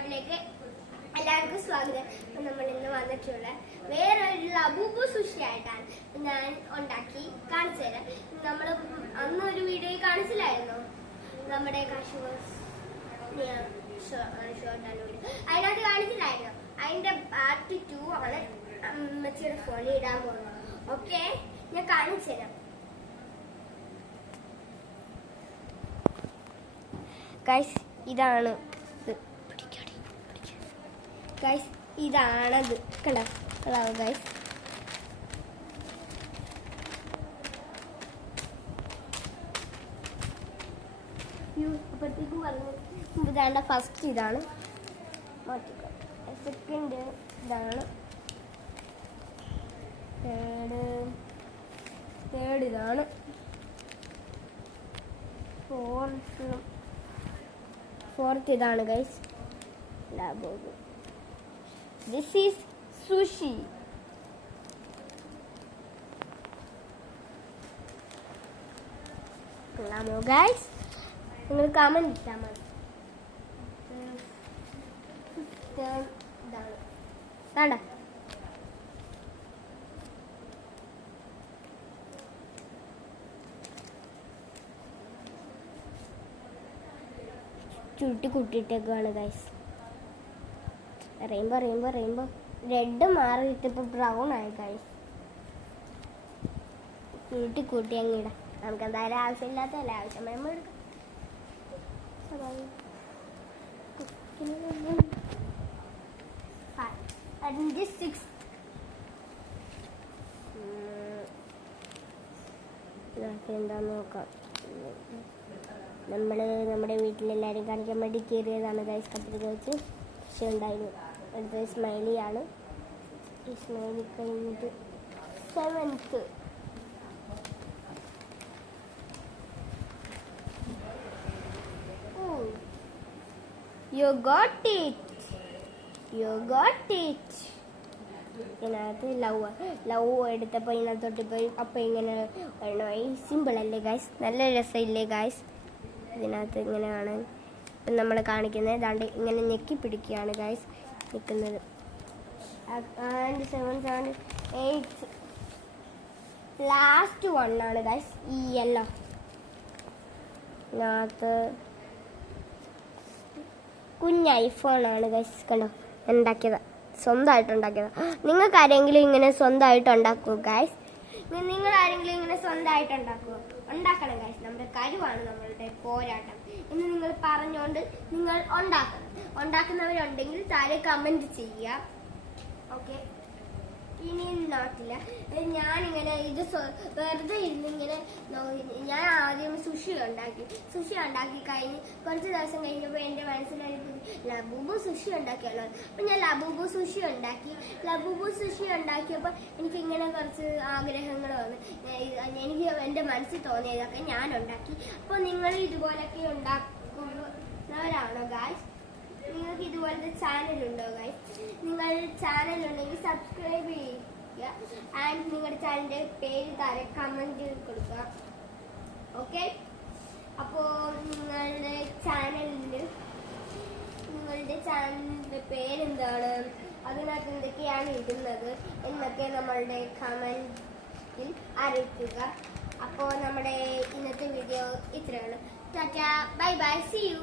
വ്ലോഗിലേക്ക് എല്ലാവർക്കും സ്വാഗതം. നമ്മൾ ഇന്ന് വന്നിട്ടുള്ള വേറൊരു ലബൂബു സുഷി ആയിട്ടാണ് ഞാൻ ഉണ്ടാക്കി കാണിച്ചു തരാം. നമ്മൾ അന്നൊരു വീഡിയോ കാണിച്ചില്ലായിരുന്നു, നമ്മുടെ അതിനകത്ത് കാണിച്ചില്ലായിരുന്നു. അതിന്റെ പാർട്ട് 2 ആണ് അമ്മച്ചിയുടെ ഫോണിൽ ഇടാൻ പോകുന്നത്. ഓക്കെ, ഞാൻ കാണിച്ചു തരാം. ഗൈസ്, ഇതാണ് ഗൈസ്, ഇതാണത്. കണ്ടോ ഗൈസ്, അപ്പോഴത്തേക്കും പറഞ്ഞു. ഇതാണ്ട ഫസ്റ്റ് ഇതാണ്, സെക്കൻഡ് ഇതാണ്, തേർഡ് ഇതാണ്, ഫോർത്ത് ഇതാണ് guys. Labubu. This is sushi. Hello guys, നിങ്ങൾ കമന്റ് ഇട്ടാൽ മതി. ഇതാണ് ചുരുട്ടി കുട്ടിയിട്ടേക്കാണ് guys. Rainbow rainbow rainbow red മാറിയിട്ട് ഇപ്പൊ ബ്രൗൺ ആയി ഗൈസ്. ചുരുട്ടി കൂട്ടി അങ്ങിടാം. നമുക്ക് എന്തായാലും ആവശ്യമില്ലാത്തല്ലേ, ആവശ്യം വരുമ്പോൾ എടുക്കാം. എന്താന്ന് നോക്കാം. നമ്മുടെ വീട്ടിലെല്ലാവരും കാണിക്കാൻ വേണ്ടി കയറിയതാണ് ഗൈസ്. കത്തിരിക്ക വെച്ച് പക്ഷെ ഉണ്ടായിരുന്നു. അടുത്ത സ്മൈലിയാണ്. ഈ സ്മൈലി കഴിഞ്ഞിട്ട് 7th. You got it. ഇതിനകത്ത് ലവ് എടുത്തപ്പോൾ ഇതിനകത്തോട്ട് പോയി. അപ്പോൾ ഇങ്ങനെ സിമ്പിൾ അല്ലേ ഗൈസ്, നല്ല രസമില്ലേ ഗൈസ്. ഇതിനകത്ത് ഇങ്ങനെ കാണാൻ ഇപ്പം നമ്മൾ കാണിക്കുന്നത് ദാണ്ട് ഇങ്ങനെ ഞെക്കി പിടിക്കുകയാണ് ഗൈസ് നിൽക്കുന്നത്. 7, 8 ലാസ്റ്റ് 1 ആണ് ഗൈസ്. ഈ യെല്ലോ ഇതിനകത്ത് കുഞ്ഞ് ഐഫോണാണ് ഗൈസ്. കണ്ടോ, ഉണ്ടാക്കിയത്, സ്വന്തമായിട്ട് ഉണ്ടാക്കിയത്. നിങ്ങൾക്ക് ആരെങ്കിലും ഇങ്ങനെ സ്വന്തമായിട്ട് ഉണ്ടാക്കുമോ ഗൈസ്? നിങ്ങൾ ആരെങ്കിലും ഇങ്ങനെ സ്വന്തമായിട്ട് ഉണ്ടാക്കുമോ? ഉണ്ടാക്കണം ഗൈസ്, നമ്മുടെ കഴിവാണ് നമ്മളുടെ പോരാട്ടം എന്ന് നിങ്ങൾ പറഞ്ഞുകൊണ്ട് നിങ്ങൾ ഉണ്ടാക്കുന്നവരുണ്ടെങ്കിൽ താഴെ കമന്റ് ചെയ്യുക. ഓക്കെ, ഇനി നാട്ടില്ല. ഞാനിങ്ങനെ ഇത് വെറുതെ ഇരുന്നിങ്ങനെ ഞാൻ ആദ്യം സുഷി ഉണ്ടാക്കി കഴിഞ്ഞ് കുറച്ച് ദിവസം കഴിഞ്ഞപ്പോൾ എൻ്റെ മനസ്സിലായിട്ട് ലബൂബു സുഷി ഉണ്ടാക്കിയല്ലോ. അപ്പം ഞാൻ ലബൂബു സുഷി ഉണ്ടാക്കിയപ്പോൾ എനിക്കിങ്ങനെ കുറച്ച് ആഗ്രഹങ്ങൾ വന്നു. എനിക്ക് എൻ്റെ മനസ്സിൽ തോന്നിയതൊക്കെ ഞാൻ ഉണ്ടാക്കി. അപ്പോൾ നിങ്ങൾ ഇതുപോലൊക്കെ ഉണ്ടാക്കുന്നവരാണോ ഗായ്സ്? നിങ്ങൾക്ക് ഇതുപോലത്തെ ചാനലുണ്ടോ ഗൈസ്? നിങ്ങൾ ചാനലുണ്ടെങ്കിൽ സബ്സ്ക്രൈബ് ചെയ്യുക. ആൻഡ് നിങ്ങളുടെ ചാനലിൻ്റെ പേര് താഴെ കമൻറ്റിൽ കൊടുക്കുക. ഓക്കെ, അപ്പോൾ നിങ്ങളുടെ ചാനലിൻ്റെ പേരെന്താണ്, അതിനകത്ത് എന്തൊക്കെയാണ് ഇടുന്നത് എന്നൊക്കെ നമ്മളുടെ കമൻറ്റിൽ അറിയിക്കുക. അപ്പോൾ നമ്മുടെ ഇന്നത്തെ വീഡിയോ ഇത്രയാണ്. Tata, bye bye, see U.